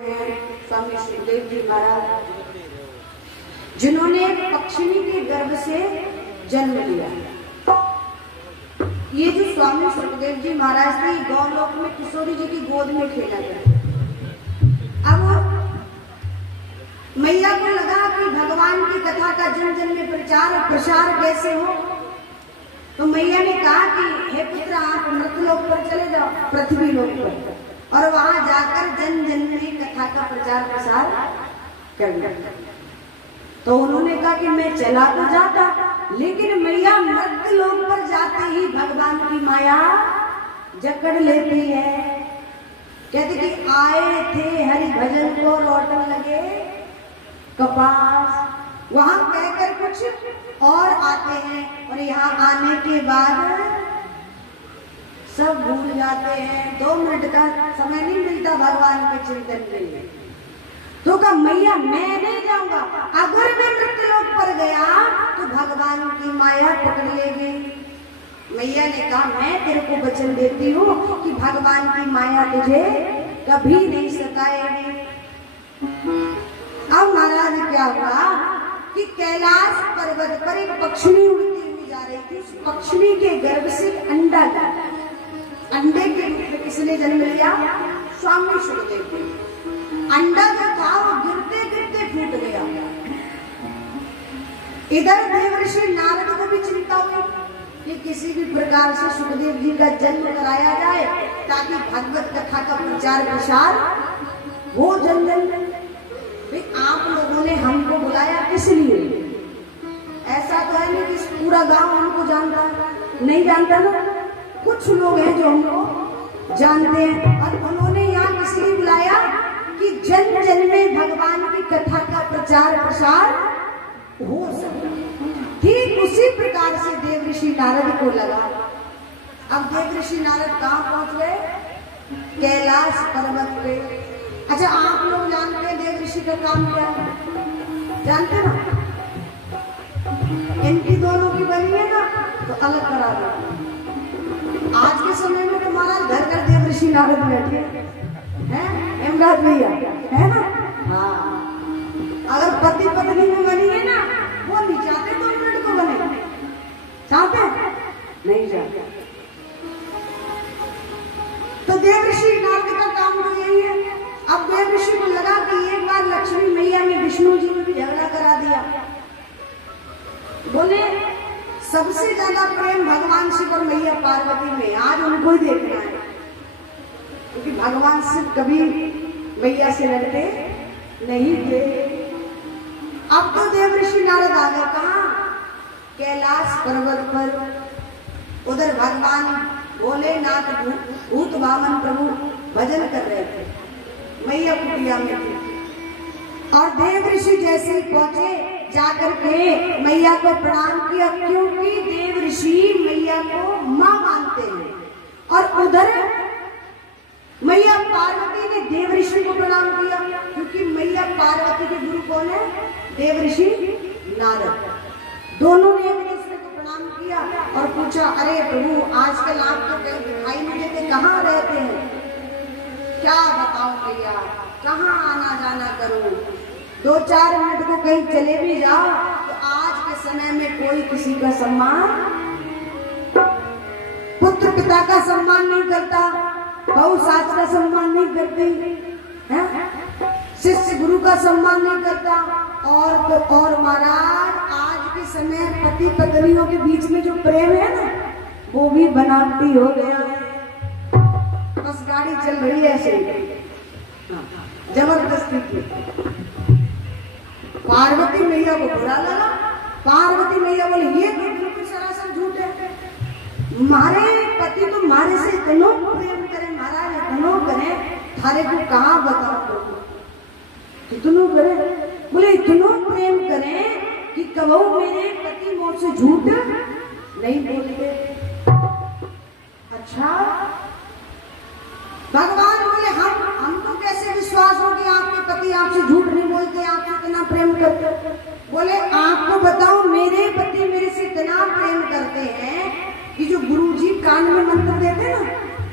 स्वामी सुखदेव जी महाराज, जिन्होंने पक्षिणी के गर्भ से जन्म लिया। ये जो स्वामी सुखदेव जी महाराज थे, गौलोक में किशोरी जी की गोद में खेला गया। अब मैया को लगा कि भगवान की कथा का जन जन में प्रचार और प्रसार कैसे हो, तो मैया ने कहा कि हे पुत्र, आप मृतलोक पर चले जाओ, पृथ्वी लोक पर, और वहां जाकर जन जन में कथा का प्रचार प्रसार करना। तो उन्होंने कहा कि मैं चला तो जाता, लेकिन मैया मृतलोक पर जाते ही भगवान की माया जकड़ लेती है। कहते कि आए थे हरि भजन को लौटने लगे कपास, वहां कहकर कुछ और आते हैं और यहाँ आने के बाद सब भूल जाते हैं। 2 मिनट का समय नहीं मिलता भगवान के चिंतन के लिए। तो कहा मैया मैं नहीं जाऊंगा, अगर मैं मृतलोक पर गया तो भगवान की माया पकड़ लेगी। मैया ने कहा मैं तेरे को वचन देती हूँ कि भगवान की माया तुझे कभी नहीं सताएगी। अब महाराज क्या हुआ कि कैलाश पर्वत पर एक पक्षिणी उड़ती हुई जा रही थी। उस पक्षिणी के गर्भ से अंडा निकला। अंडे के रूप में किसने जन्म लिया? स्वामी सुखदेव जी। अंडा जो था वो गिरते गिरते फूट गया। इधर देवर्षि नारद को भी चिंता हुई कि किसी भी प्रकार से सुखदेव जी का जन्म कराया जाए ताकि भगवत कथा का प्रचार प्रसार हो जन जन में। आप लोगों ने हमको बुलाया किस लिए? ऐसा तो है नहीं कि पूरा गांव हमको जानता है, नहीं जानता ना। कुछ लोग हैं जो हमको जानते हैं, और उन्होंने यहाँ इसलिए बुलाया कि जन जन में भगवान की कथा का प्रचार प्रसार हो सके। ठीक उसी प्रकार से देवर्षि नारद को लगा। अब देवर्षि नारद कहाँ पहुंच गए? कैलाश पर्वत पे। अच्छा, आप लोग जानते हैं देवर्षि का काम क्या है? जानते ना? इनकी दोनों की बनी है ना, तो अलग करा दो। आज के समय में तुम्हारा घर घर देवर्षि नारद बैठे हैं, इमराज भैया है ना। हाँ, अगर पति पत्नी में बनी है ना, वो नहीं चाहते 2 मिनट को बने, चाहते नहीं चाहते। तो देवर्षि नारद का काम तो यही है। अब देवर्षि को लगा कि एक बार लक्ष्मी मैया ने विष्णु जी में भी झगड़ा करा दिया। बोले सबसे ज्यादा प्रेम भगवान शिव और मैया पार्वती में, आज उनको ही देखना है, क्योंकि भगवान शिव कभी मैया से लड़ते नहीं थे। अब तो देवर्षि नारद आ गए कहाँ? कैलाश पर्वत पर। उधर भगवान भोलेनाथ भूत वामन प्रभु भजन कर रहे थे, मैया कुटिया में थी। और देवर्षि जैसे ही पहुंचे, जाकर के मैया को प्रणाम किया, क्योंकि देवर्षि मैया को मां मानते हैं। और उधर मैया पार्वती ने देवर्षि को प्रणाम किया, क्योंकि मैया पार्वती के गुरु कौन है? देवर्षि नारद। दोनों ने एक दूसरे को प्रणाम किया और पूछा, अरे प्रभु आजकल आप तो कहीं दिखाई नहीं देते, कहाँ रहते हैं? क्या बताओ भैया, कहाँ आना जाना करूं? 2-4 मिनट को कहीं चले भी जाओ तो आज के समय में कोई किसी का सम्मान, पुत्र पिता का सम्मान नहीं करता, बहू सास का सम्मान नहीं करती है, शिष्य गुरु का सम्मान नहीं करता। और तो और महाराज, आज के समय पति पत्नियों के बीच में जो प्रेम है ना, वो भी बनावटी हो गया है। बस गाड़ी चल रही है ऐसे जबरदस्ती की। पार्वती मैया को बुरा लगा। पार्वती मैया बोले ये बिल्कुल सरासर झूठ है। मारे पति तो मारे से इतना प्रेम करे, महाराज इतना करे, थारे को कहाँ बताओ, इतना करे। बोले इतना प्रेम करे कि कबहू मेरे पति मुझसे झूठ नहीं बोलते। अच्छा, भगवान बोले हमको कैसे विश्वास हो कि आपके पति आपसे झूठ नहीं बोलते, आपसे इतना प्रेम करते? बोले आपको बताओ, मेरे पति मेरे से इतना प्रेम करते हैं कि जो गुरुजी कान में मंत्र देते ना,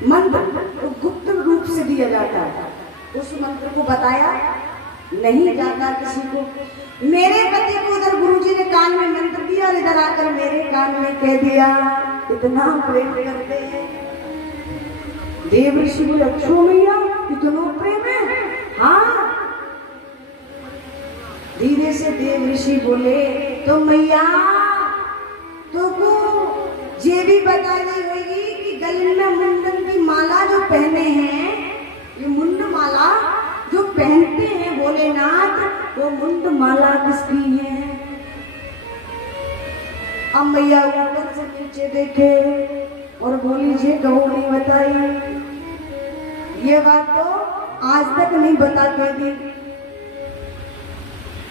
मंत्र वो गुप्त रूप से दिया जाता है, उस मंत्र को बताया नहीं जाता किसी को। मेरे पति को उधर गुरुजी ने कान में मंत्र दिया और इधर आकर मेरे कान में कह दिया, इतना प्रेम करते हैं। देव ऋषि बोले, अच्छो मैया इतना प्रेम है? हाँ। धीरे से देव ऋषि बोले, तो मैया तो को ये भी बतानी होगी कि गले में मुंडन की माला जो पहने हैं, ये मुंड माला जो पहनते हैं भोलेनाथ, वो मुंड माला किसकी है? अब मैया ऊपर से नीचे देखे और बोली, जे कहो नहीं बताई, ये बात तो आज तक नहीं बता के दी।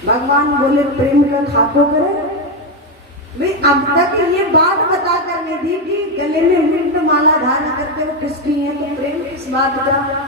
भगवान बोले, प्रेम का खाको करे भाई, अब तक ये बात बता कर नहीं दी कि गले में मुंड माला धारण करते हो किसकी है, तो प्रेम किस बात का?